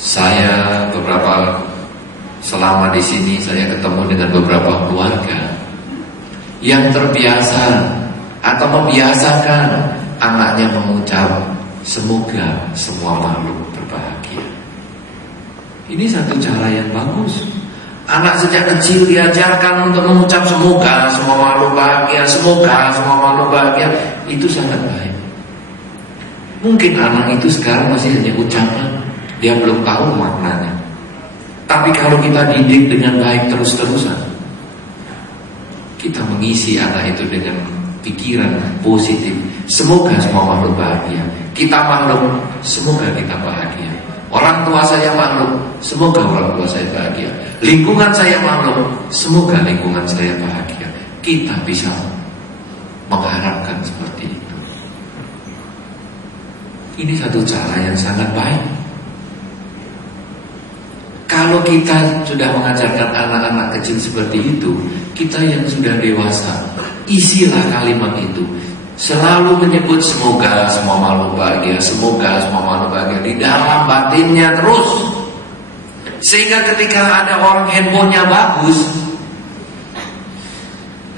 Saya selama di sini saya ketemu dengan beberapa keluarga yang terbiasa atau membiasakan anaknya mengucap semoga semua makhluk berbahagia. Ini satu cara yang bagus. Anak sejak kecil diajarkan untuk mengucap semoga semua makhluk bahagia, semoga semua makhluk bahagia. Itu sangat baik. Mungkin anak itu sekarang masih hanya ucapan, dia belum tahu maknanya. Tapi kalau kita didik dengan baik terus-terusan, kita mengisi anak itu dengan pikiran positif. Semoga semua makhluk bahagia. Kita makhluk, semoga kita bahagia. Orang tua saya makhluk, semoga orang tua saya bahagia. Lingkungan saya makhluk, semoga lingkungan saya bahagia. Kita bisa mengharapkan seperti itu. Ini satu cara yang sangat baik. Kalau kita sudah mengajarkan anak-anak kecil seperti itu, kita yang sudah dewasa, isilah kalimat itu. Selalu menyebut semoga semua makhluk bahagia, semoga semua makhluk bahagia di dalam batinnya terus. Sehingga ketika ada orang handphonenya bagus,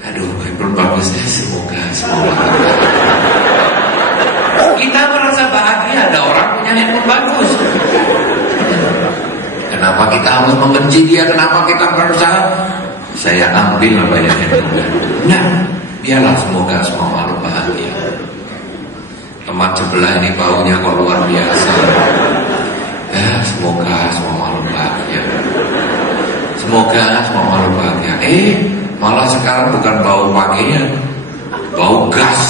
aduh handphone bagusnya semoga semua makhluk bahagia. Kita merasa bahagia ada orang punya handphone bagus. Kenapa kita harus membenci dia? Kenapa kita berusaha? Saya ambil apa yang handphone. Nah, biarlah semoga semua makhluk bahagia. Teman sebelah ini baunya kok luar biasa. Semoga semua makhluk bahagia. Semoga semua makhluk bahagia. Malah sekarang bukan bau pakaian, bau gas.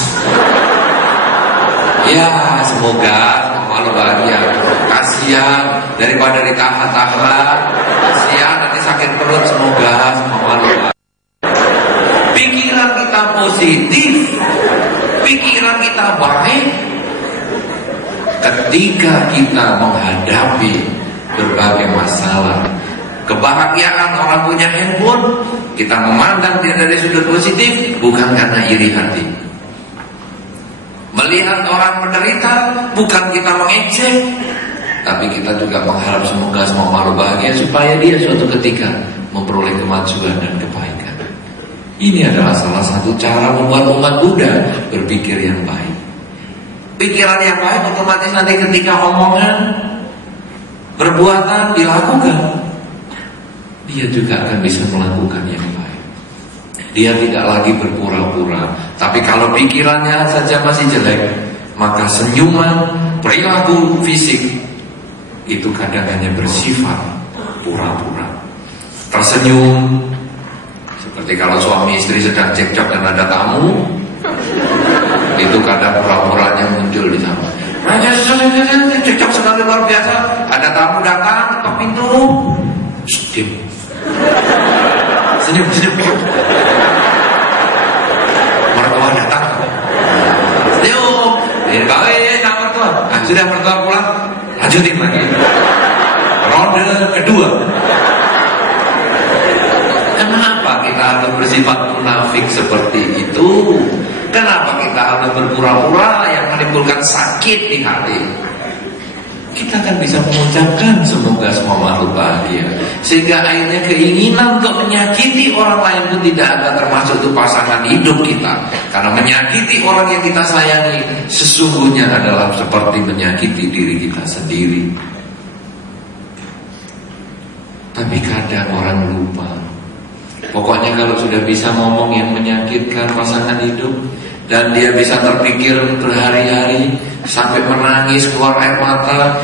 Ya, semoga semua makhluk bahagia. Kasihan daripada ditahan-tahan, kasihan nanti sakit perut. Semoga semua makhluk bahagia. Pikiran kita positif, pikiran kita baik. Ketika kita menghadapi berbagai masalah, kebahagiaan orang punya handphone, kita memandang dia dari sudut positif, bukan karena iri hati. Melihat orang menderita, bukan kita mengejek, tapi kita juga mengharap semoga semua makhluk bahagia supaya dia suatu ketika memperoleh kemajuan dan kebaikan. Ini adalah salah satu cara membuat umat Buddha berpikir yang baik. Pikiran yang baik otomatis nanti ketika omongan, perbuatan dilakukan, dia juga akan bisa melakukan yang baik. Dia tidak lagi berpura-pura. Tapi kalau pikirannya saja masih jelek, maka senyuman, perilaku fisik itu kadang hanya bersifat pura-pura. Tersenyum, seperti kalau suami istri sedang cekcok dan ada tamu, itu kadang pura-puranya muncul di sana. Cekcok sekali luar biasa. Ada tamu datang ketok pintu, senyum. Mertua datang, senyum. Nak mertua. Sudah mertua pulang, lanjutin lagi. Ronde kedua. Kenapa kita harus bersifat munafik seperti itu? Kenapa kita harus berpura-pura yang menimbulkan sakit di hati? Kita akan bisa mengucapkan semoga semua makhluk bahagia, sehingga akhirnya keinginan untuk menyakiti orang lain pun tidak ada, termasuk itu pasangan hidup kita. Karena menyakiti orang yang kita sayangi sesungguhnya adalah seperti menyakiti diri kita sendiri. Tapi kadang orang lupa. Pokoknya kalau sudah bisa ngomong yang menyakitkan pasangan hidup, dan dia bisa terpikir berhari-hari sampai menangis keluar air mata,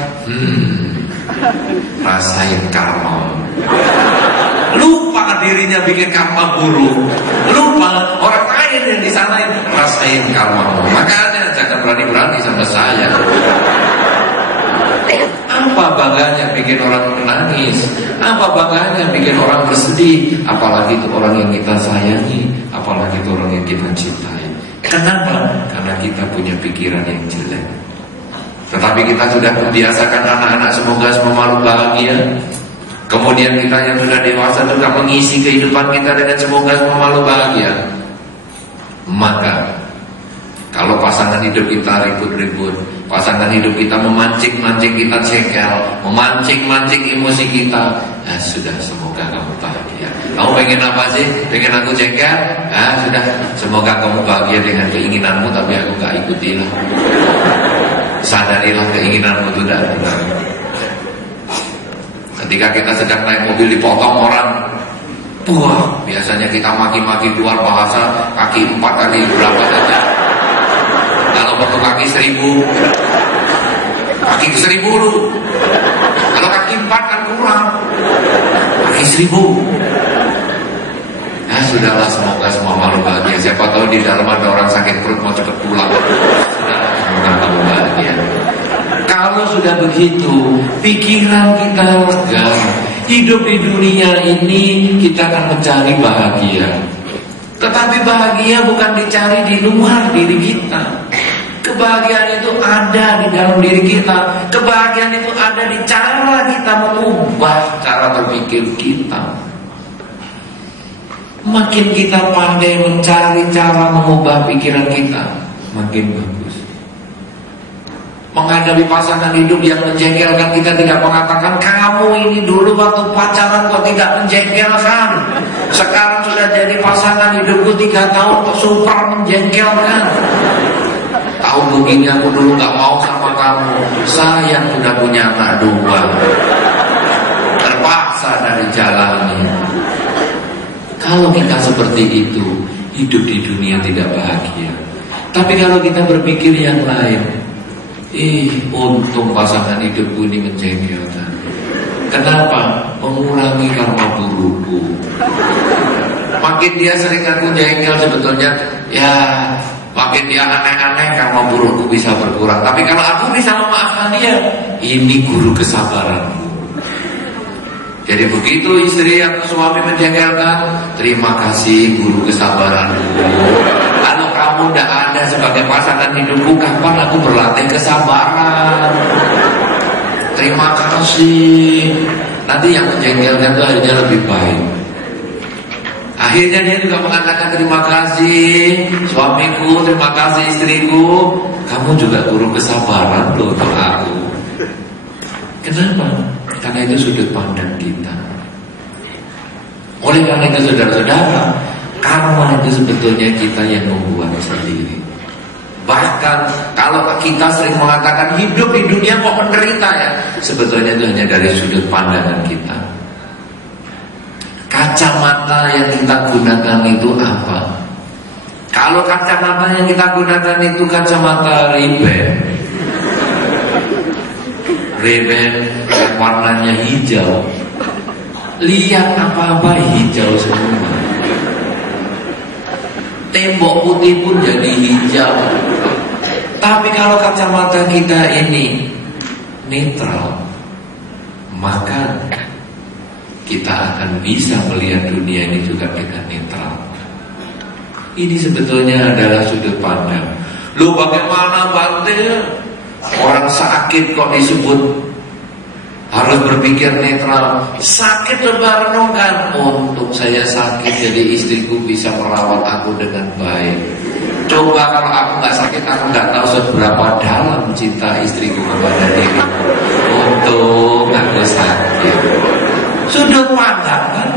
rasain karma. Lupa dirinya bikin karma buruk, lupa orang lain yang disalahin, rasain karma. Makanya jangan berani-berani sama saya. Apa bangganya bikin orang menangis? Apa bangganya bikin orang bersedih? Apalagi itu orang yang kita sayangi, apalagi itu orang yang kita cintai. Kenapa? Karena kita punya pikiran yang jelek. Tetapi kita sudah membiasakan anak-anak semoga semua makhluk bahagia. Kemudian kita yang sudah dewasa juga mengisi kehidupan kita dengan semoga semua makhluk bahagia. Maka kalau pasangan hidup kita ribut-ribut, pasangan hidup kita memancing-mancing kita jengkel, memancing-mancing emosi kita. Nah, sudah, semoga kamu bahagia. Kamu pengen apa sih? Pengen aku jengkel? Nah, sudah, semoga kamu bahagia dengan keinginanmu, tapi aku gak ikutilah. Sadarilah keinginanmu itu tidak benar. Ketika kita sedang naik mobil dipotong orang, wah, biasanya kita maki-maki keluar bahasa kaki 4 kali berapa saja. Kalau perlu kaki 1000, kaki 1000 dulu. Kalau kaki 4 kan kurang, kaki 1000. Nah, sudahlah, semoga semua makhluk bahagia. Siapa tahu di dalam ada orang sakit perut mau cepat pulang. Sudahlah, semoga kamu bahagia. Kalau sudah begitu, pikiran kita lega. Hidup di dunia ini kita akan mencari bahagia. Tetapi bahagia bukan dicari di luar diri kita. Kebahagiaan itu ada di dalam diri kita. Kebahagiaan itu ada di cara kita mengubah cara berpikir kita. Makin kita pandai mencari cara mengubah pikiran kita, makin bagus. Menghadapi pasangan hidup yang menjengkelkan, kita tidak mengatakan, kamu ini dulu waktu pacaran kok tidak menjengkelkan, sekarang sudah jadi pasangan hidupku 3 tahun kok super menjengkelkan. Tahu begini aku dulu gak mau sama kamu, sayang sudah punya anak 2, terpaksa dari jalannya. Kalau kita seperti itu, hidup di dunia tidak bahagia. Tapi kalau kita berpikir yang lain, untung pasangan hidupku ini menjengkelkan. Kenapa? Mengurangi karma burukku. Makin dia sering aku jengkel, sebetulnya ya makin dia aneh-aneh, karma burukku bisa berkurang. Tapi kalau aku bisa memaafkan dia, ini guru kesabaranku. Jadi begitu istri atau suami menjengkelkan, terima kasih guru kesabaranku. Kalau kamu tidak ada sebagai pasangan hidupku, kapan aku berlatih kesabaran? Terima kasih. Nanti yang menjengkelkan itu akhirnya lebih baik. Akhirnya dia juga mengatakan terima kasih suamiku, terima kasih istriku. Kamu juga guru kesabaran loh untuk aku. Kenapa? Karena itu sudut pandang kita. Oleh karena itu saudara-saudara, karma itu sebetulnya kita yang membuat sendiri. Bahkan kalau kita sering mengatakan hidup di dunia kok menderita ya, sebetulnya itu hanya dari sudut pandangan kita. Kacamata yang kita gunakan itu apa? Kalau kacamata yang kita gunakan itu kacamata Ray-Ban yang warnanya hijau, lihat apa-apa hijau semua. Tembok putih pun jadi hijau. Tapi kalau kacamata kita ini netral, maka kita akan bisa melihat dunia ini juga dengan netral. Ini sebetulnya adalah sudut pandang. Loh, bagaimana Bante? Orang sakit kok disebut harus berpikir netral. Sakit coba renungkan, untung saya sakit jadi istriku bisa merawat aku dengan baik. Coba kalau aku gak sakit, aku gak tahu seberapa dalam cinta istriku kepada diriku. Untung aku sakit. Sudut pandang kan?